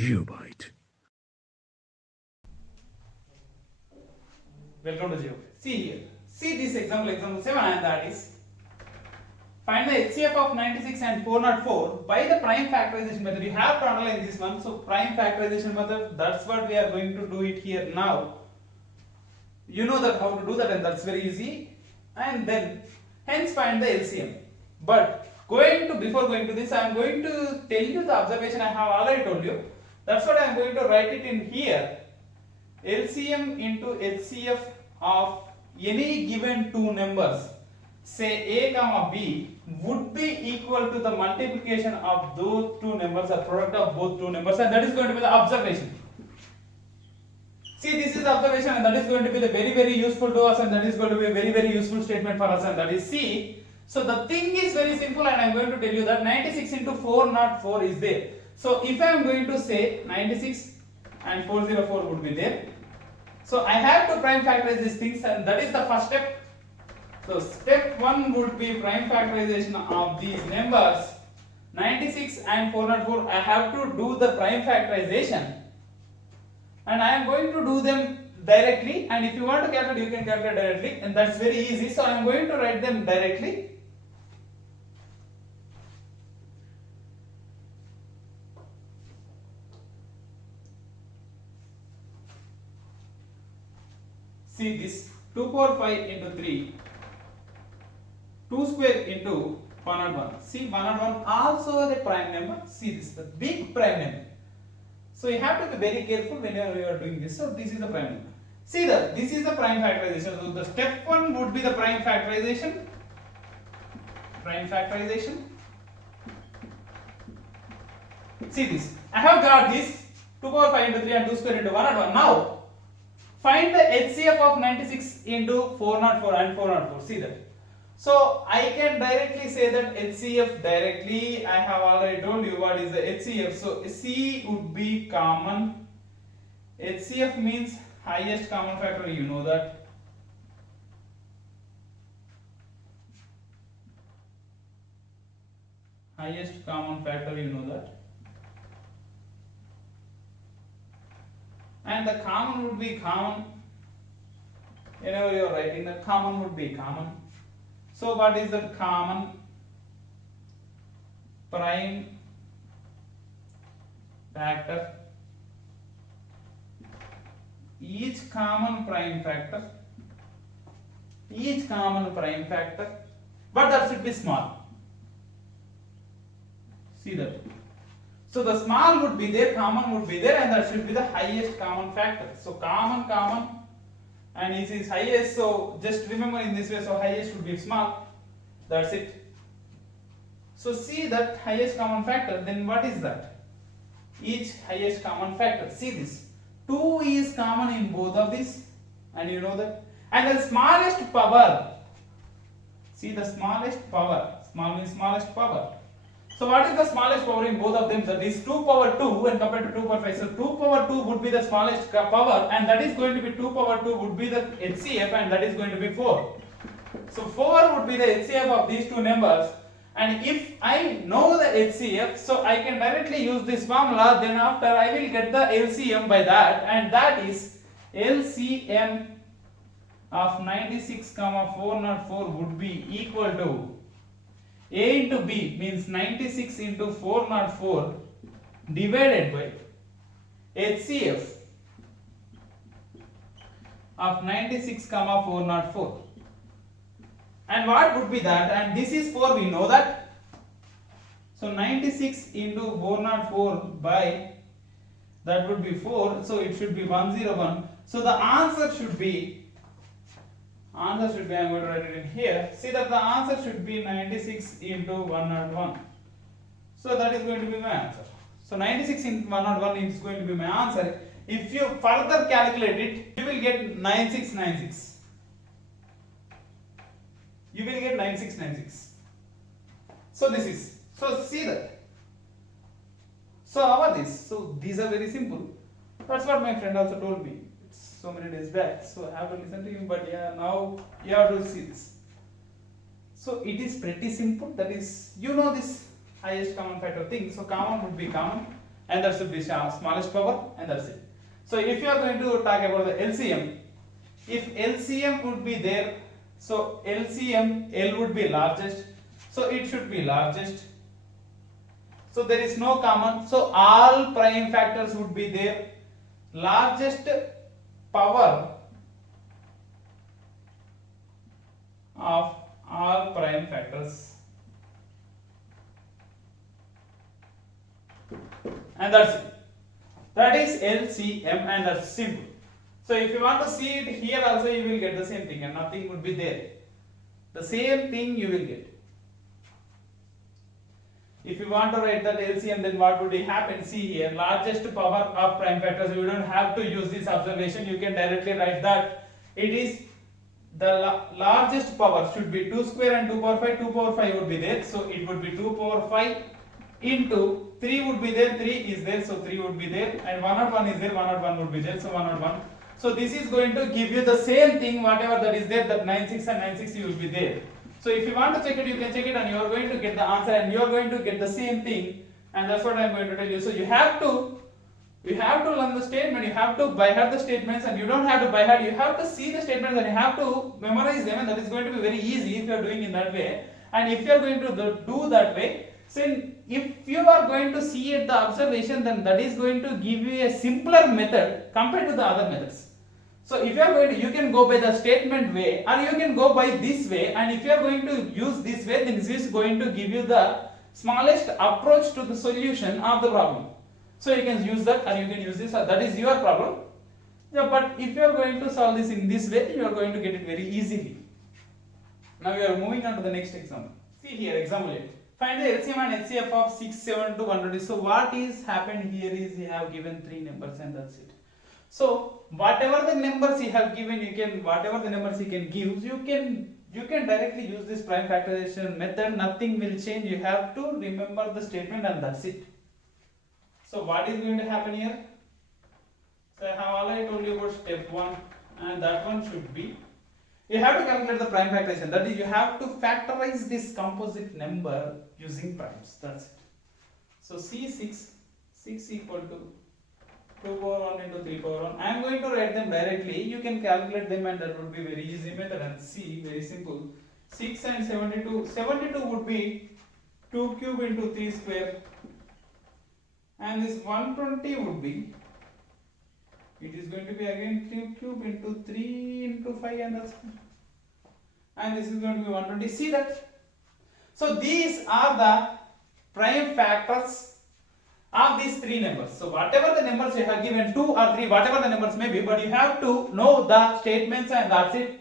Geobyte. Welcome to Geo. See here. See this example 7, and that is find the HCF of 96 and 404 by the prime factorization method. You have to underline this one. So prime factorization method, that's what we are going to do it here now. You know that how to do that, and that's very easy. And then hence find the LCM. But before going to this, I am going to tell you the observation I have already told you. That's what I am going to write it in here. LCM into HCF of any given two numbers, say A comma B, would be equal to the multiplication of those two numbers, or product of both two numbers, and that is going to be the observation. See, this is the observation, and that is going to be the very useful to us, and that is going to be a very useful statement for us, and that is C. So the thing is very simple, and I am going to tell you that 96 into 404 is there. So if I am going to say 96 and 404 would be there. So I have to prime factorize these things, and that is the first step. So step 1 would be prime factorization of these numbers 96 and 404. I have to do the prime factorization, and I am going to do them directly, and if you want to calculate, you can calculate directly, and that's very easy. So I am going to write them directly. See this 2 power 5 into 3, 2 square into 101. See 101 also the prime number. See this, the big prime number. So you have to be very careful whenever you are doing this. So this is the prime number. See that this is the prime factorization. So the step 1 would be the prime factorization. Prime factorization. See this. I have got this 2 power 5 into 3 and 2 square into 101. Now find the HCF of 96 into 404 and 404. See that. So I can directly say that HCF directly. I have already told you what is the HCF. So C would be common. HCF means highest common factor. You know that. Highest common factor. You know that. And the common would be common. Whenever you are writing, the common would be common. So what is the common? Prime factor. Each common prime factor. Each common prime factor. But that should be small. See that. So the small would be there, common would be there, and that should be the highest common factor. So common, and this is highest. So just remember in this way. So highest would be small. That's it. So see that highest common factor. Then what is that? Each highest common factor. See this. 2 is common in both of these, and you know that. And the smallest power. See the smallest power. Small means smallest power. So what is the smallest power in both of them? That is 2 power 2 when compared to 2 power 5. So 2 power 2 would be the smallest power, and that is going to be 2 power 2 would be the HCF, and that is going to be 4. So 4 would be the HCF of these two numbers, and if I know the HCF, so I can directly use this formula. Then after I will get the LCM by that, and that is LCM of 96, 404 would be equal to A into B, means 96 into 404 divided by HCF of 96, 404. And what would be that? And this is 4, we know that. So 96 into 404 by, that would be 4. So it should be 101. So the answer should be, I'm going to write it in here. See that the answer should be 96 into 101. So that is going to be my answer. So 96 into 101 is going to be my answer. If you further calculate it, you will get 9696. You will get 9696. So this is. So see that. So how are these? So these are very simple. That's what my friend also told me so many days back. So I have to listen to him, but yeah, now you have to see this. So it is pretty simple. That is, you know, this highest common factor thing. So common would be common, and that should be smallest power, and that's it. So if you are going to talk about the LCM, if LCM would be there, so LCM, L would be largest, so it should be largest. So there is no common, so all prime factors would be there. Largest power of all prime factors, and that's it. That is LCM, and that's simple. So if you want to see it here also, you will get the same thing, and nothing would be there. The same thing you will get. If you want to write that LCM, then what would happen? See here, largest power of prime factors. You don't have to use this observation. You can directly write that it is the largest power should be 2 square and 2 power 5. 2 power 5 would be there, so it would be 2 power 5 into 3 would be there. 3 is there, so 3 would be there, and 101 is there. 101 would be there, so 101. So this is going to give you the same thing, whatever that is there. That 96 and 960 will be there. So if you want to check it, you can check it, and you are going to get the answer, and you are going to get the same thing, and that's what I am going to tell you. So you have to learn the statement, you have to by heart the statements, and you don't have to by heart, you have to see the statements and you have to memorize them, and that is going to be very easy if you are doing in that way. And if you are going to do that way, so if you are going to see it the observation, then that is going to give you a simpler method compared to the other methods. So if you are going to, you can go by the statement way, or you can go by this way, and if you are going to use this way, then this is going to give you the smallest approach to the solution of the problem. So you can use that, or you can use this, or that is your problem. Yeah, but if you are going to solve this in this way, you are going to get it very easily. Now we are moving on to the next example. See here, example 8. Find the LCM and HCF of 6, 7 to 120. So what is happened here is you have given 3 numbers, and that's it. So whatever the numbers you have given, you can whatever the numbers you can give, you can directly use this prime factorization method. Nothing will change. You have to remember the statement, and that's it. So what is going to happen here? So I have already told you about step 1, and that one should be, you have to calculate the prime factorization. That is, you have to factorize this composite number using primes. That's it. So C6 equal to 2 power 1 into 3 power 1. I am going to write them directly. You can calculate them, and that would be very easy method. And C, very simple. 6 and 72. 72 would be 2 cube into 3 square. And this 120 would be, it is going to be again 3 cube into 3 into 5, and that's, and this is going to be 120. See that? So these are the prime factors of these 3 numbers. So whatever the numbers you have given, 2 or 3, whatever the numbers may be, but you have to know the statements, and that's it.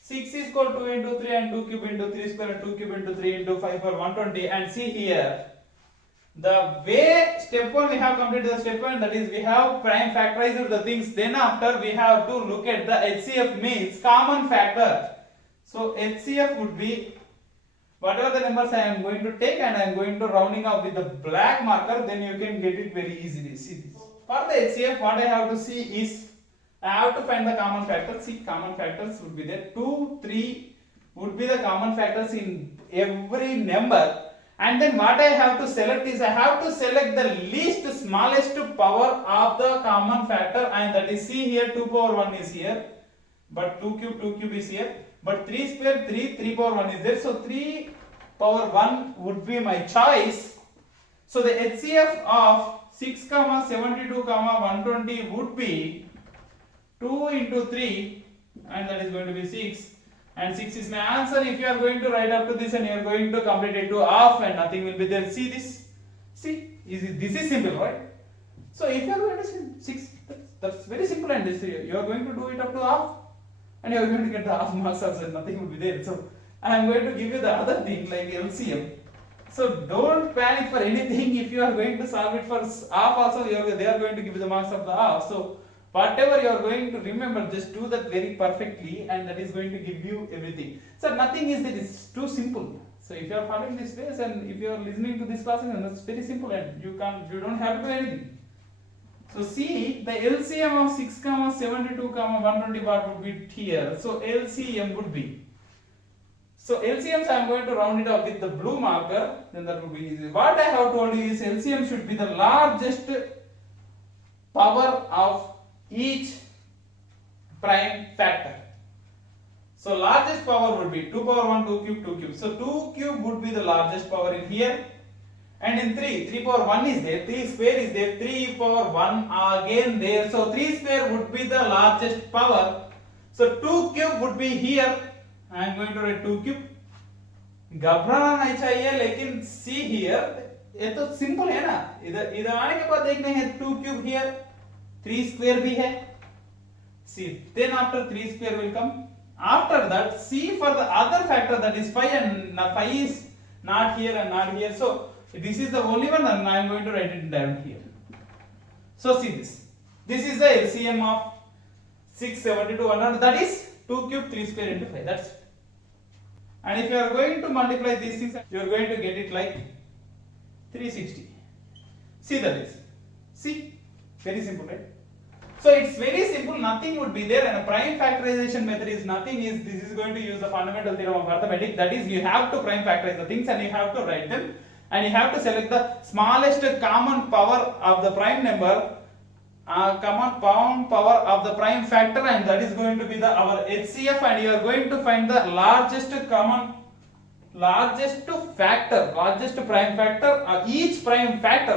6 is equal to 2 into 3 and 2 cube into 3 square and 2 cube into 3 into 5 for 120. And see here, the way step 1 we have completed the step 1, that is we have prime factorized the things. Then after we have to look at the HCF, means common factor. So HCF would be whatever the numbers I am going to take, and I am going to rounding off with the black marker, then you can get it very easily. See this. For the HCF, what I have to see is, I have to find the common factors. See, common factors would be there. 2, 3 would be the common factors in every number. And then what I have to select is, I have to select the least smallest power of the common factor, and that is, see here, 2 power 1 is here, but 2 cube is here, but 3 square 3 power 1 is there, so 3 power 1 would be my choice. So the HCF of 6, 72, 120 would be 2 into 3, and that is going to be 6. And 6 is my answer. If you are going to write up to this, and you are going to complete it to half, and nothing will be there. See this? See, this is simple, right? So if you are going to see 6, that's very simple, and this you are going to do it up to half, and you are going to get the half marks also, nothing will be there. So I am going to give you the other thing like LCM. So don't panic for anything. If you are going to solve it for half also, they are going to give you the marks of the half. So whatever you are going to remember, just do that very perfectly, and that is going to give you everything. So nothing is that it's too simple. So if you are following this ways, and if you are listening to this class, then that's very simple, and you don't have to do anything. So see, the LCM of 6, 72, 120 what would be here. So LCM would be So LCMs I am going to round it up with the blue marker, then that will be easy. What I have told you is LCM should be the largest power of each prime factor. So largest power would be 2 power 1, 2 cube, 2 cube. So 2 cube would be the largest power in here. And in 3 power 1 is there, 3 square is there, 3 power 1 again there. So 3 square would be the largest power. So 2 cube would be here. I am going to write 2 cube. घबराना नहीं चाहिए, लेकिन see here, ये तो simple है ना. इधर आने के बाद देखने हैं 2 cube here, 3 square भी है. See, then after 3 square will come. After that, see for the other factor, that is 5, and 5 is not here and not here. So this is the only one, and I am going to write it down here. So see this. This is the LCM of 670 to 100. That is 2 cube 3 square into 5. That's it. And if you are going to multiply these things, you are going to get it like 360. See that is. See, very simple, right? So it's very simple, nothing would be there, and a prime factorization method is nothing, is this is going to use the fundamental theorem of arithmetic. That is, you have to prime factorize the things and you have to write them, and you have to select the smallest common power of the prime number, common power of the prime factor, and that is going to be our HCF, and you are going to find the largest prime factor, each prime factor,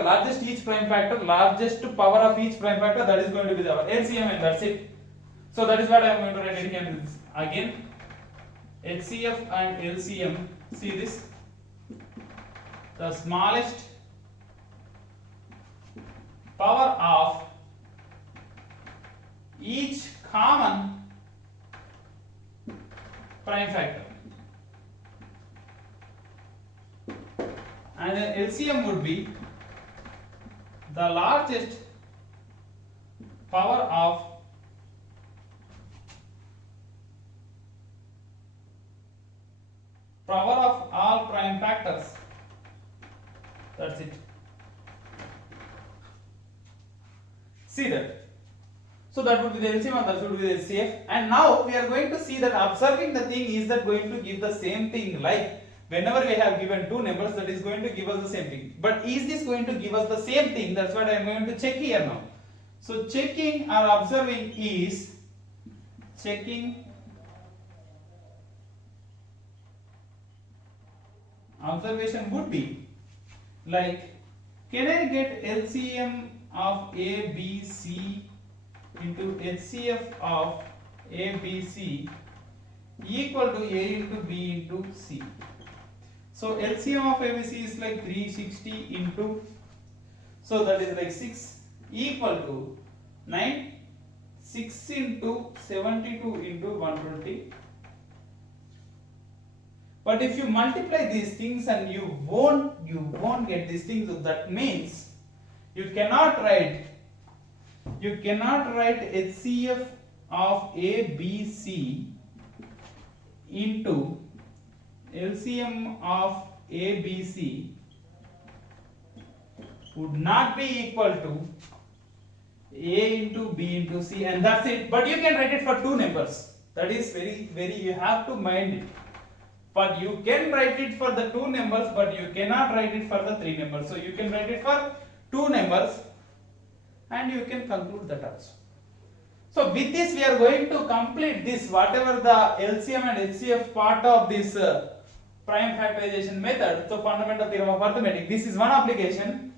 largest power of each prime factor, that is going to be our LCM, and that's it. So that is what I am going to write it here again. HCF and LCM, see this, the smallest power of each common prime factor. And then LCM would be the largest power of all prime factors. That's it. See that. So that would be the LCM, and that would be the HCF. And now we are going to see that observing the thing is that going to give the same thing, like whenever we have given two numbers, that is going to give us the same thing. But is this going to give us the same thing? That's what I am going to check here now. So checking or observing is observation would be like, can I get LCM of A, B, C into HCF of A, B, C equal to A into B into C. So LCM of ABC is like 360 into, so that is like 6 equal to 9, 6 into 72 into 120. But if you multiply these things and you won't get these things, so that means you cannot write HCF of ABC into LCM of ABC would not be equal to A into B into C, and that's it. But you can write it for two numbers. That is very you have to mind it. But you can write it for the two numbers, but you cannot write it for the three numbers. So you can write it for two numbers, and you can conclude that also. So with this we are going to complete this, whatever the LCM and HCF part of this prime factorization method, so fundamental theorem of arithmetic. This is one application,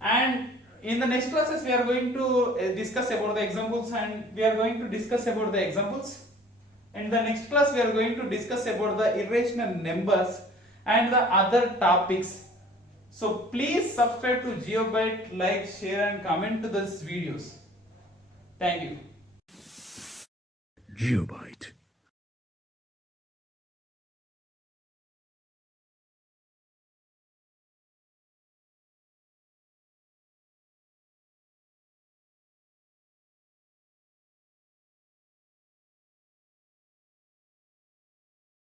and in the next classes we are going to discuss about the examples, and we are going to discuss about the examples. In the next class we are going to discuss about the irrational numbers and the other topics. So please subscribe to GeoByte, like, share and comment to these videos. Thank you. GeoByte.